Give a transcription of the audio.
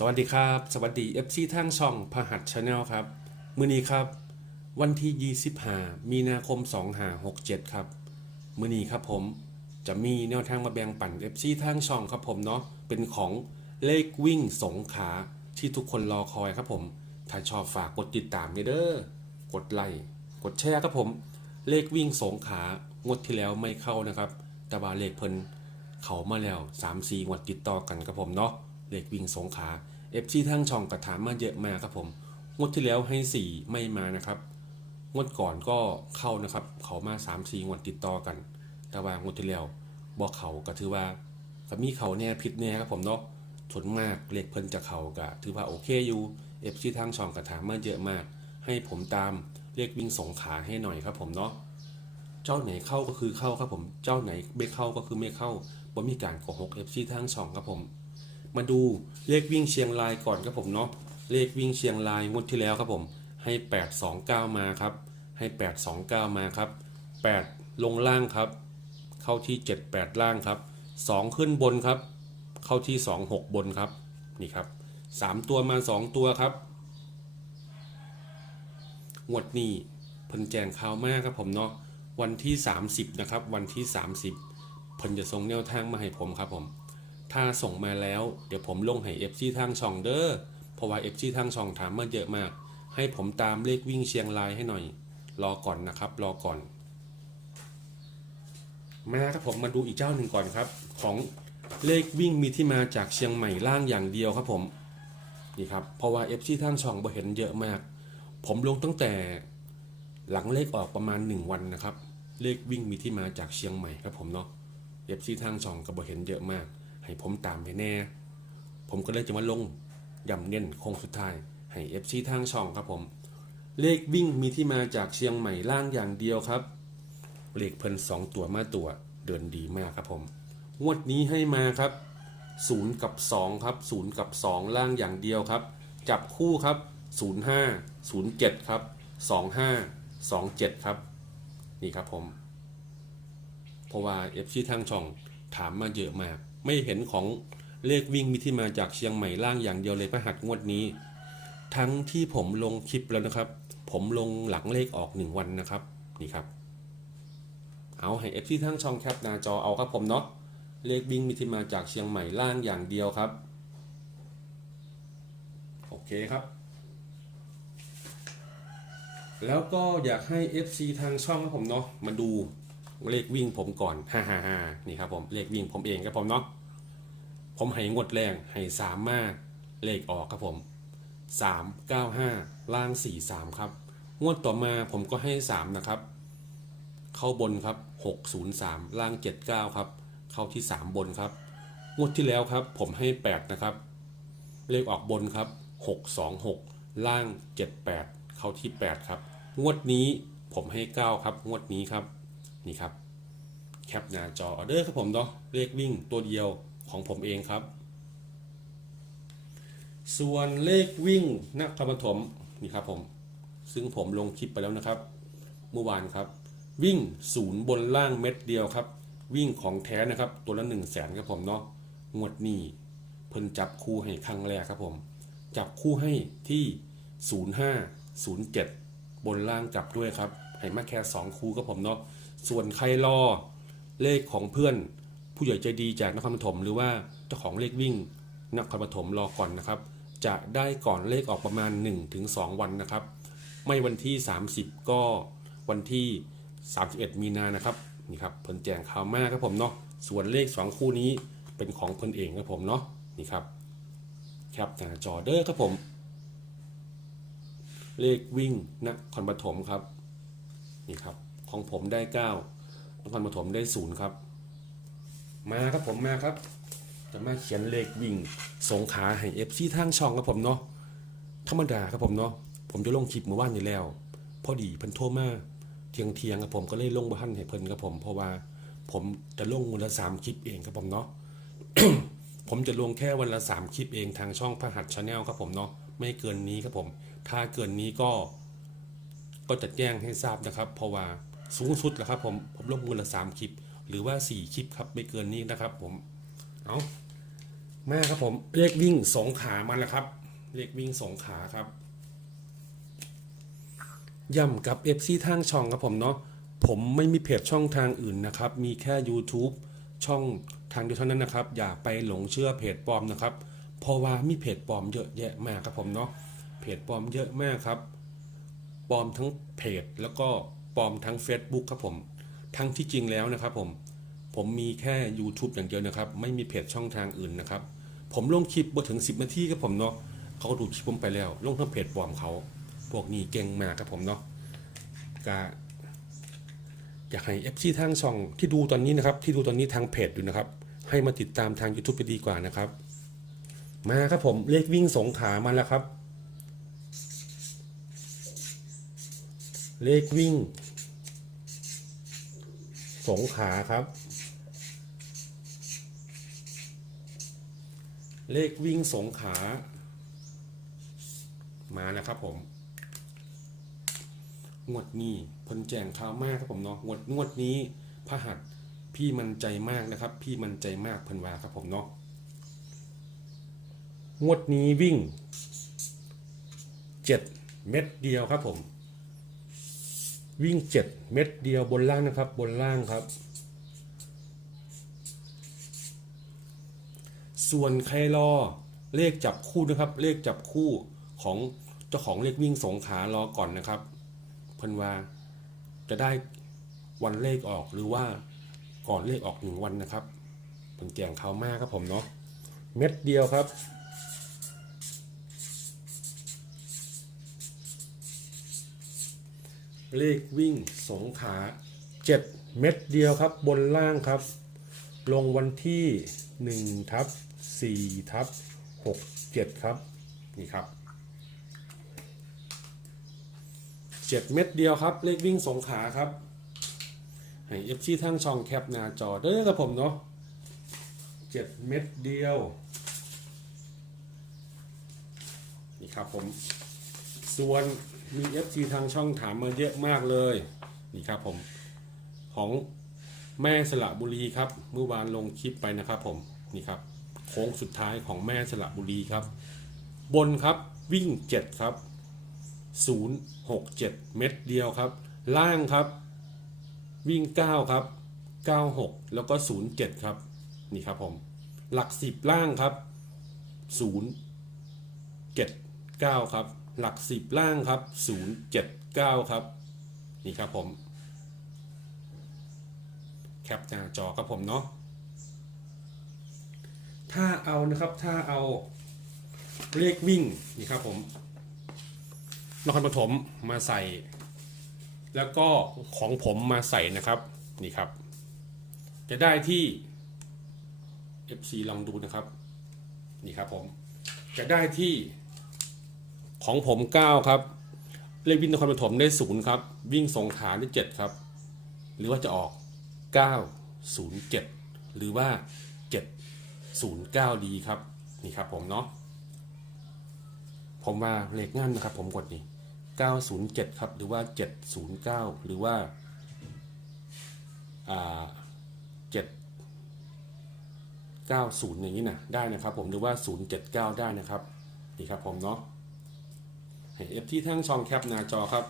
สวัสดีครับ สวัสดี FC ทางช่องพหัสชาแนลครับ มื้อนี้ครับ วันที่ 25 มีนาคม 2567 ครับ มื้อนี้ครับผมจะมีแนวทางมาแบ่งปัน FC ทางช่องครับผมเนาะเป็นของเลขวิ่งสงขาที่ทุกคนรอคอยครับผม ถ้าชอบฝากกดติดตามเด้อกดไลค์กดแชร์ครับผม เลขวิ่งสงขางวดที่แล้วไม่เข้านะครับแต่ว่าเลขเพิ่นเขามาแล้ว 3 4งวดติดต่อกันครับผมเนาะเลขวิ่งสงขา เอฟซีทั้งช่องกระถามมาเยอะมากครับผม งวดที่แล้วให้ 4 ไม่มานะครับ งวดก่อนก็เข้านะครับ เขามา 3 4 งวดติดต่อกัน แต่ว่างวดที่แล้วบอกเขาก็ถือว่าก็มีเขาแน่ผิดแน่ครับผมเนาะส่วนมากเลขเพิ่นจะเขาก็ถือว่าโอเคอยู่เอฟซีทั้งช่องกระถามมาเยอะมาก ให้ผมตามเลขวิ่งสงขาให้หน่อยครับผมเนาะเจ้าไหนเข้าก็คือเข้าครับผม เจ้าไหนไม่เข้าก็คือไม่เข้าบ่มีการโกหก FC ทางช่องครับผม มาดูเลขวิ่งเชียงรายก่อนครับผมเนาะเลขวิ่งเชียงรายงวดที่แล้วครับผมให้ 829 มาครับ ให้ 829 มาครับ 8 ลงล่างครับ เข้าที่ 78 ล่างครับ 2 ขึ้นบนครับ เข้าที่ 26 บนครับ นี่ครับ 3 ตัวมา 2 ตัวครับงวดนี้เพิ่นแจงข่าวมากครับผมเนาะวันที่ 30 นะครับ วันที่ 30 เพิ่นจะส่งแนวทางมาให้ผมครับผม ถ้าส่งมาแล้ว เดี๋ยวผมลงให้ FC ทางช่องเด้อเพราะว่า FC ทางช่องถามมาเยอะมาก ให้ผมตามเลขวิ่งเชียงรายให้หน่อย รอก่อนนะครับ รอก่อนมาครับผมมาดูอีกเจ้าหนึ่งก่อนครับ ของเลขวิ่งมีที่มาจากเชียงใหม่ล่างอย่างเดียวครับผมนี่ครับเพราะว่า FC ทางช่องบ่เห็นเยอะมาก ผมลงตั้งแต่หลังเลขออกประมาณ 1 วันนะครับ เลขวิ่งมีที่มาจากเชียงใหม่ครับผมเนาะเอฟซีทางช่องก็บ่เห็นเยอะมาก ให้ผมตามไปแน่ ผมก็เลยจะมาลงย่ำเน้นโค้งสุดท้าย ให้เอฟซีทางช่องครับผม เลขวิ่งมีที่มาจากเชียงใหม่ล่างอย่างเดียวครับ เลขเพิ่นสองตัวมาตัวเดินดีมากครับผม งวดนี้ให้มาครับ0กับ2ครับ0กับ2ล่างอย่างเดียวครับ จับคู่ครับ05 07ครับ25 27ครับ นี่ครับผม เพราะว่า FC ทางช่องถามมาเยอะมาก ไม่เห็นของเลขวิ่งมีที่มาจากเชียงใหม่ล่างอย่างเดียวเลยพระหัสงวดนี้ ทั้งที่ผมลงคลิปแล้วนะครับ ผมลงหลังเลขออกหนึ่งวันนะครับนี่ครับ เอาให้ FC ทางช่องแคปหน้าจอเอาครับผมเนาะเลขวิ่งมีที่มาจากเชียงใหม่ล่างอย่างเดียวครับโอเคครับแล้วก็อยากให้ FC ทางช่องครับผมเนาะมาดูเลขวิ่งผมก่อน ฮ่าฮ่าฮ่านี่ครับผม เลขวิ่งผมเองครับผมเนาะ ผมให้งวดแรงให้สามมาเลขออกครับผมสามเก้าห้าล่างสี่สามครับ งวดต่อมาผมก็ให้สามนะครับ เข้าบนครับหกศูนย์สามล่างเจ็ดเก้าครับ เข้าที่สามบนครับ งวดที่แล้วครับ ผมให้แปดนะครับ เลขออกบนครับ626ล่าง78เข้าที่8ครับ งวดนี้ผมให้9ครับ งวดนี้ครับ นี่ครับ แคปหน้าจอออเด้อครับผมเนาะเลขวิ่งตัวเดียว ของผมเองครับ ส่วนเลขวิ่งนักธรรมถมนี่ครับผมซึ่งผมลงคลิปไปแล้วนะครับ เมื่อวานครับ วิ่งศูนย์บนล่างเม็ดเดียวครับ วิ่งของแท้นะครับ ตัวละ1 0 0 0 0แสนครับผมเนาะงวดนี้เพิ่นจับคู่ให้ครั้งแรกครับผม จับคู่ให้ที่ 05 07 บนล่างกลับด้วยครับให้มาแค่ 2 คู่ครับผมเนาะส่วนใครรอเลขของเพื่อน ผู้ใหญ่ใจดีจากนครปฐมหรือว่าเจ้าของเลขวิ่งนครปฐมรอก่อนนะครับ จะได้ก่อนเลขออกประมาณ 1-2 วันนะครับ ไม่วันที่ 30 ก็วันที่ 31 มีนานะครับนี่ครับเพิ่นแจ้งข่าวมากครับผมเนาะส่วนเลข 2 คู่นี้เป็นของเพิ่นเองครับผมเนาะนี่ครับแคปหน้าจอเด้อครับผม เลขวิ่งนครปฐมครับนี่ครับของผมได้เก้านครปฐมได้ศูนย์ครับ มาครับผมมาครับ จะมาเขียนเลขวิ่งสงขาให้เอฟซีทางช่องครับผมเนาะธรรมดาครับผมเนาะผมจะลงคลิปเมื่อวานนี้แล้ว พอดีเพิ่นโทรมาเทียงเทียงครับผมก็เลยลงบ้านให้เพิ่นครับผม เพราะว่าผมจะลงวันละสามคลิปเองครับผมเนาะผมจะลงแค่วันละสามคลิปเองทางช่องพหัสชาแนลครับผมเนาะไม่เกินนี้ครับผม ถ้าเกินนี้ก็ ก็จะแจ้งให้ทราบนะครับ เพราะว่าสูงสุดแล้วครับผมผมลงวันละสามคลิป หรือว่าสี่คลิปครับไม่เกินนี้นะครับผมเอามาครับผมเลขวิ่งสองขามาแล้วครับ เลขวิ่งสองขาครับย่ำกับ FC ทางช่องครับผมเนาะผมไม่มีเพจช่องทางอื่นนะครับ มีแค่ YouTube ช่องทางเดียวเท่านั้นนะครับ อย่าไปหลงเชื่อเพจปลอมนะครับ เพราะว่ามีเพจปลอมเยอะแยะมากครับผมเนาะเพจปลอมเยอะมากครับปลอมทั้งเพจแล้วก็ปลอมทั้ง Facebook ครับผม ทั้งที่จริงแล้วนะครับผมผมมีแค่ YouTube อย่างเดียวนะครับ ไม่มีเพจช่องทางอื่นนะครับ ผมลงคลิปบ่ถึง 10 นาทีครับผมเนาะเขาดูคลิปผมไปแล้ว ลงทั้งเพจปลอมเขา พวกนี้เก่งมากครับผมเนาะกาอยากให้ FC ทางช่องที่ดูตอนนี้นะครับ ที่ดูตอนนี้ทางเพจอยู่นะครับ ให้มาติดตามทาง YouTube ไปดีกว่านะครับ มาครับผมเลขวิ่งสงขามาแล้วครับ เลขวิ่ง สงขาครับ เลขวิ่งสงขา มาแล้วครับผมงวดนี้พนแจงข่าวมากครับผมเนาะงวดงวดนี้พระหัสพี่มันใจมากนะครับ พี่มันใจมากพิ่นวาครับผมเนาะงวดนี้วิ่งเจ็ดเม็ดเดียวครับผม วิ่งเจ็ดเม็ดเดียวบนล่างนะครับ บนล่างครับ ส่วนใครรอเลขจับคู่นะครับ เลขจับคู่ของเจ้าของเลขวิ่งสงขารอก่อนนะครับเพิ่นว่าจะได้วันเลขออกหรือว่าก่อนเลขออกหนึ่งวันนะครับเพิ่นแจงเขามากครับผมเนาะเม็ดเดียวครับ เลขวิ่งสงขาเจ็ดเม็ดเดียวครับบนล่างครับ ลงวันที่ 1 ทับ 4 ทับ 6 7 ครับ นี่ครับ 7 เม็ดเดียวครับ เลขวิ่งสงขาครับ ให้เอฟซีทั้งช่องแคปหน้าจอเด้อครับผมเนาะ7 เม็ดเดียว นี่ครับผม ส่วน มี FC ทางช่องถามมาเยอะมากเลย นี่ครับผม ของแม่สระบุรีครับ เมื่อวานลงคลิปไปนะครับผม นี่ครับ โค้งสุดท้ายของแม่สระบุรีครับ บนครับวิ่ง 7 ครับ 0 6 7 เม็ดเดียวครับ ล่างครับ วิ่ง 9 ครับ 96 แล้วก็ 07 ครับ นี่ครับผม หลัก 10 ล่างครับ 0 7 9 ครับ หลัก 10 ล่างครับ 0 7 9 ครับ นี่ครับผม แคปหน้าจอครับผมเนาะ ถ้าเอานะครับ ถ้าเอาเลขวิ่ง นี่ครับผม นครปฐมมาใส่ แล้วก็ของผมมาใส่นะครับ นี่ครับ จะได้ที่ FC ลองดูนะครับ นี่ครับผม จะได้ที่ ของผม 9 ครับ เลขวิ่งนครปฐมได้0ครับ วิ่งสงขาได้ 7 ครับ หรือว่าจะออก 907 หรือว่า 709 ดีครับ นี่ครับผมเนาะ ผมว่าเลขงานนะครับ ผมกดนี่907 ครับ หรือว่า 709 หรือว่าอ่า790อย่างนี้นะได้นะครับผมหรือว่า079ได้นะครับนี่ครับผมเนาะ ให้เอฟที่ทั้งช่องแคปหน้าจอครับ